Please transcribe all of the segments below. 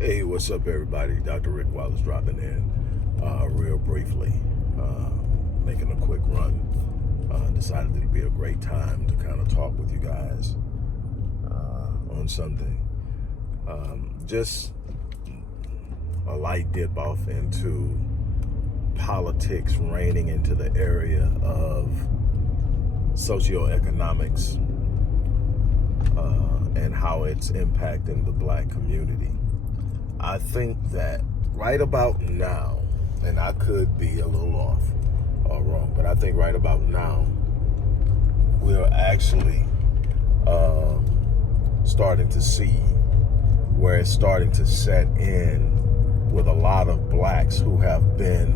Hey, what's up, everybody? Dr. Rick Wallace dropping in real briefly, making a quick run. Decided that it'd be a great time to kind of talk with you guys on something. Just a light dip off into politics, reigning into the area of socioeconomics and how it's impacting the Black community. I think that right about now, and I could be a little off or wrong, but I think right about now, we're actually starting to see where it's starting to set in with a lot of Blacks who have been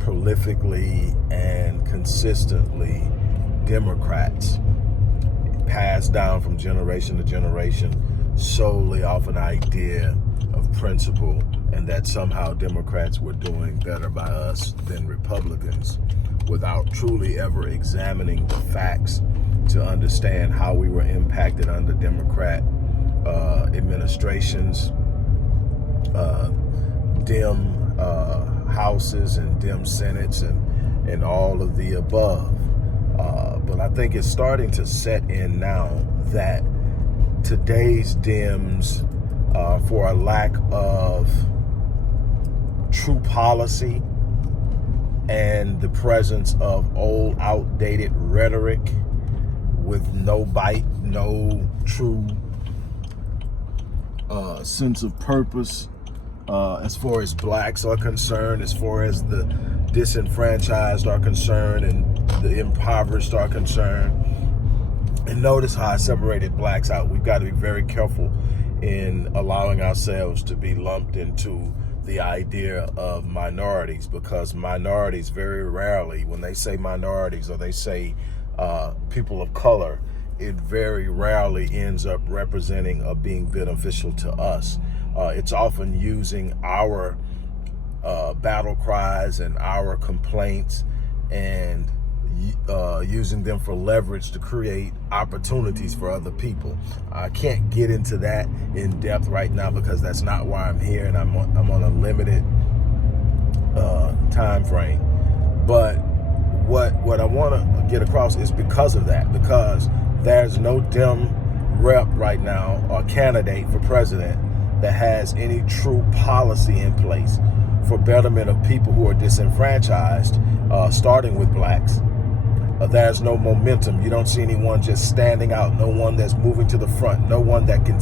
prolifically and consistently Democrats, passed down from generation to generation solely off an idea of principle, and that somehow Democrats were doing better by us than Republicans, without truly ever examining the facts to understand how we were impacted under Democrat administrations, Dem houses and Dem senates and all of the above. But I think it's starting to set in now that today's Dems, for a lack of true policy and the presence of old, outdated rhetoric with no bite, no true sense of purpose as far as Blacks are concerned, as far as the disenfranchised are concerned and the impoverished are concerned. And notice how I separated Blacks out. We've got to be very careful in allowing ourselves to be lumped into the idea of minorities, because minorities very rarely, when they say minorities or they say people of color, it very rarely ends up representing or being beneficial to us. It's often using our battle cries and our complaints and using them for leverage to create opportunities for other people. I can't get into that in depth right now because that's not why I'm here, and I'm on a limited time frame. But what I want to get across is because of that, because there's no Dem rep right now or candidate for president that has any true policy in place for betterment of people who are disenfranchised, starting with Blacks. There's no momentum. You don't see anyone just standing out, no one that's moving to the front, no one that can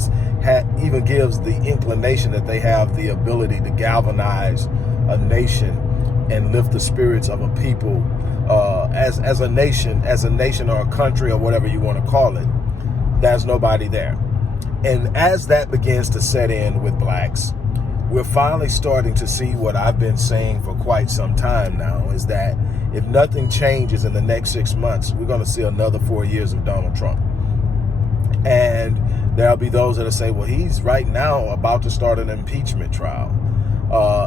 even gives the inclination that they have the ability to galvanize a nation and lift the spirits of a people as a nation or a country or whatever you want to call it. There's nobody there. And as that begins to set in with Blacks, we're finally starting to see what I've been saying for quite some time now, is that if nothing changes in the next 6 months, we're going to see another 4 years of Donald Trump. And there'll be those that'll say, well, he's right now about to start an impeachment trial.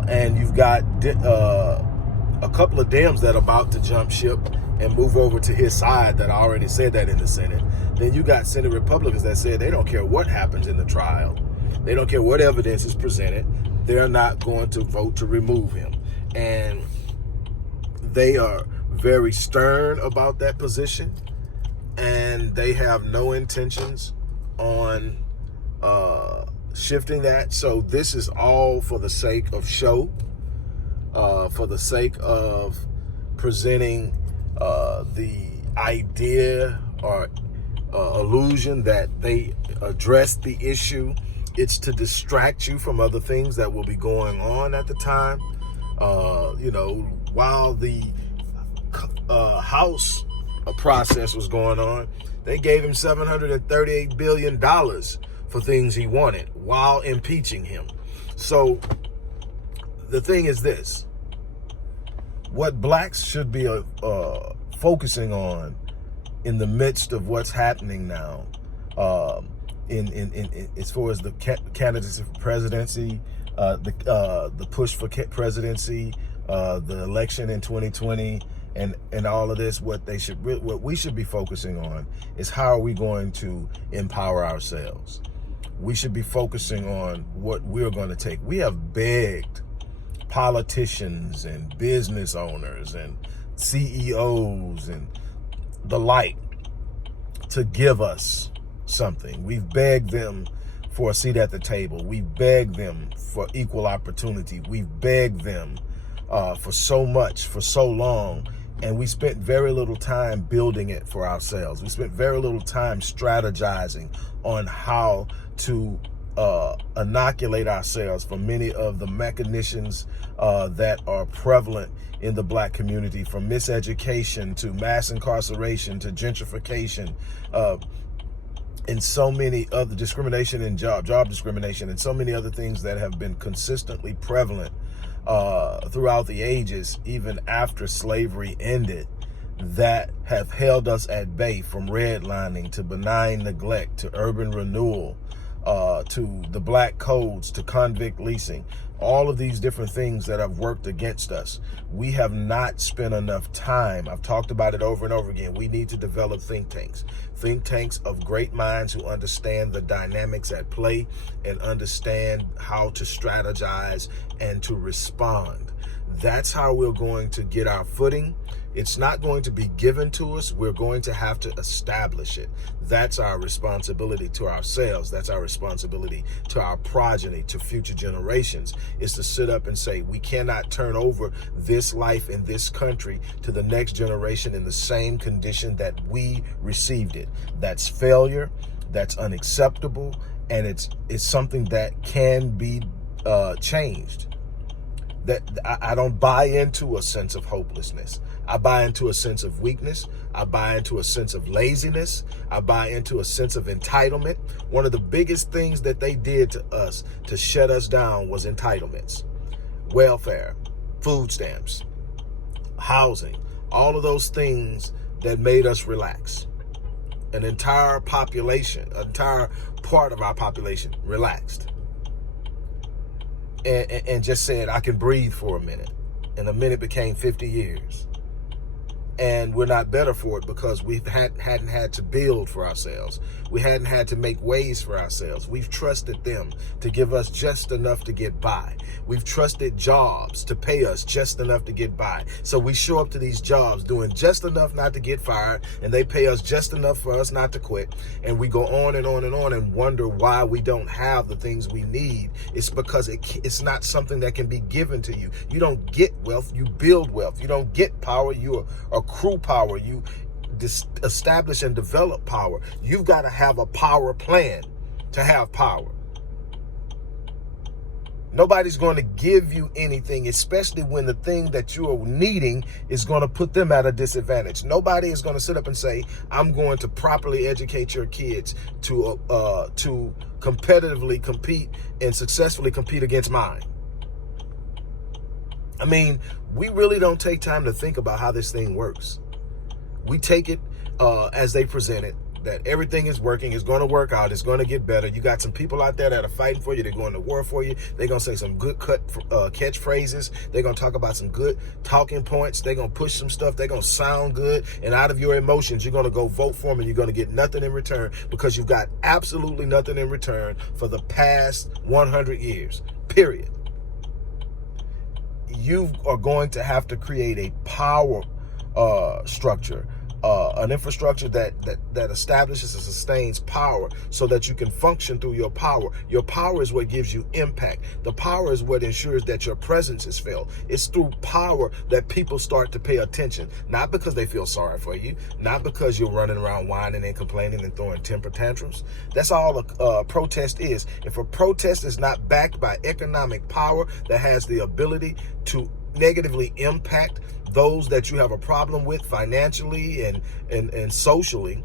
And you've got a couple of Dems that are about to jump ship and move over to his side that already said that in the Senate. Then you got Senate Republicans that said they don't care what happens in the trial. They don't care what evidence is presented. They're not going to vote to remove him. And they are very stern about that position, and they have no intentions on shifting that. So this is all for the sake of show, for the sake of presenting the idea or illusion that they addressed the issue. It's to distract you from other things that will be going on at the time. While the House process was going on, they gave him $738 billion for things he wanted while impeaching him. So the thing is this: what Blacks should be focusing on in the midst of what's happening now, in as far as the candidacy for presidency, the push for presidency, the election in 2020, and all of this, what we should be focusing on is how are we going to empower ourselves? We should be focusing on what we're going to take. We have begged politicians and business owners and CEOs and the like to give us something. We've begged them for a seat at the table. We've begged them for equal opportunity. We've begged them for so much, for so long, and we spent very little time building it for ourselves. We spent very little time strategizing on how to inoculate ourselves from many of the machinations that are prevalent in the Black community, from miseducation to mass incarceration to gentrification, and so many other discrimination in job discrimination, and so many other things that have been consistently prevalent throughout the ages, even after slavery ended, that have held us at bay, from redlining to benign neglect to urban renewal, to the Black codes, to convict leasing, all of these different things that have worked against us. We have not spent enough time. I've talked about it over and over again. We need to develop think tanks of great minds who understand the dynamics at play and understand how to strategize and to respond. That's how we're going to get our footing. It's not going to be given to us. We're going to have to establish it. That's our responsibility to ourselves. That's our responsibility to our progeny, to future generations, is to sit up and say, we cannot turn over this life in this country to the next generation in the same condition that we received it. That's failure. That's unacceptable. And it's something that can be changed. That I don't buy into a sense of hopelessness. I buy into a sense of weakness. I buy into a sense of laziness. I buy into a sense of entitlement. One of the biggest things that they did to us to shut us down was entitlements. Welfare, food stamps, housing, all of those things that made us relax. An entire population, an entire part of our population relaxed. And just said, I can breathe for a minute. And a minute became 50 years. And we're not better for it because we hadn't had to build for ourselves. We hadn't had to make ways for ourselves. We've trusted them to give us just enough to get by. We've trusted jobs to pay us just enough to get by. So we show up to these jobs doing just enough not to get fired, and they pay us just enough for us not to quit. And we go on and on and on and wonder why we don't have the things we need. It's because it's not something that can be given to you. You don't get wealth, you build wealth. You don't get power, you accrue power. You establish and develop power. You've got to have a power plan to have power. Nobody's going to give you anything, especially when the thing that you are needing is going to put them at a disadvantage. Nobody is going to sit up and say, I'm going to properly educate your kids to competitively compete and successfully compete against mine. I mean, we really don't take time to think about how this thing works. We take it as they present it, that everything is working, it's going to work out, it's going to get better. You got some people out there that are fighting for you, they're going to war for you, they're going to say some good catchphrases, they're going to talk about some good talking points, they're going to push some stuff, they're going to sound good, and out of your emotions, you're going to go vote for them, and you're going to get nothing in return because you've got absolutely nothing in return for the past 100 years, period. You are going to have to create a power structure, an infrastructure that establishes and sustains power so that you can function through your power. Your power is what gives you impact. The power is what ensures that your presence is felt. It's through power that people start to pay attention, not because they feel sorry for you, not because you're running around whining and complaining and throwing temper tantrums. That's all a protest is. If a protest is not backed by economic power that has the ability to negatively impact those that you have a problem with financially and socially,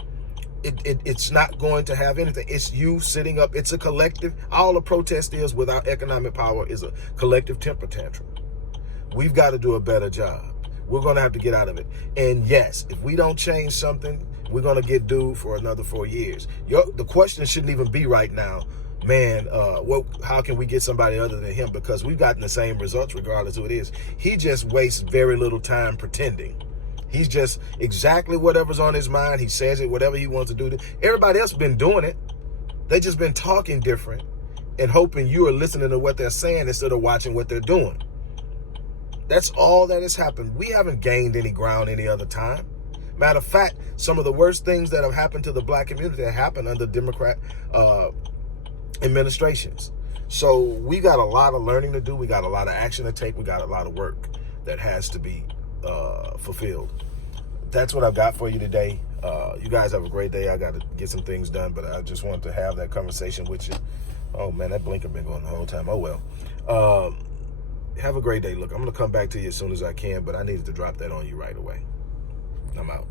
it's not going to have anything. It's you sitting up. It's a collective. All a protest is without economic power is a collective temper tantrum. We've got to do a better job. We're going to have to get out of it. And yes, if we don't change something, we're going to get due for another 4 years. The question shouldn't even be right now, man, how can we get somebody other than him? Because we've gotten the same results regardless who it is. He just wastes very little time pretending. He's just exactly whatever's on his mind. He says it, whatever he wants to do. Everybody else been doing it. They just been talking different and hoping you are listening to what they're saying instead of watching what they're doing. That's all that has happened. We haven't gained any ground any other time. Matter of fact, some of the worst things that have happened to the black community have happened under Democrat administrations. So we got a lot of learning to do. We got a lot of action to take. We got a lot of work that has to be fulfilled. That's what I've got for you today. You guys have a great day. I got to get some things done, but I just wanted to have that conversation with you. Oh, man, that blinker been going the whole time. Oh, well. Have a great day. Look, I'm going to come back to you as soon as I can, but I needed to drop that on you right away. I'm out.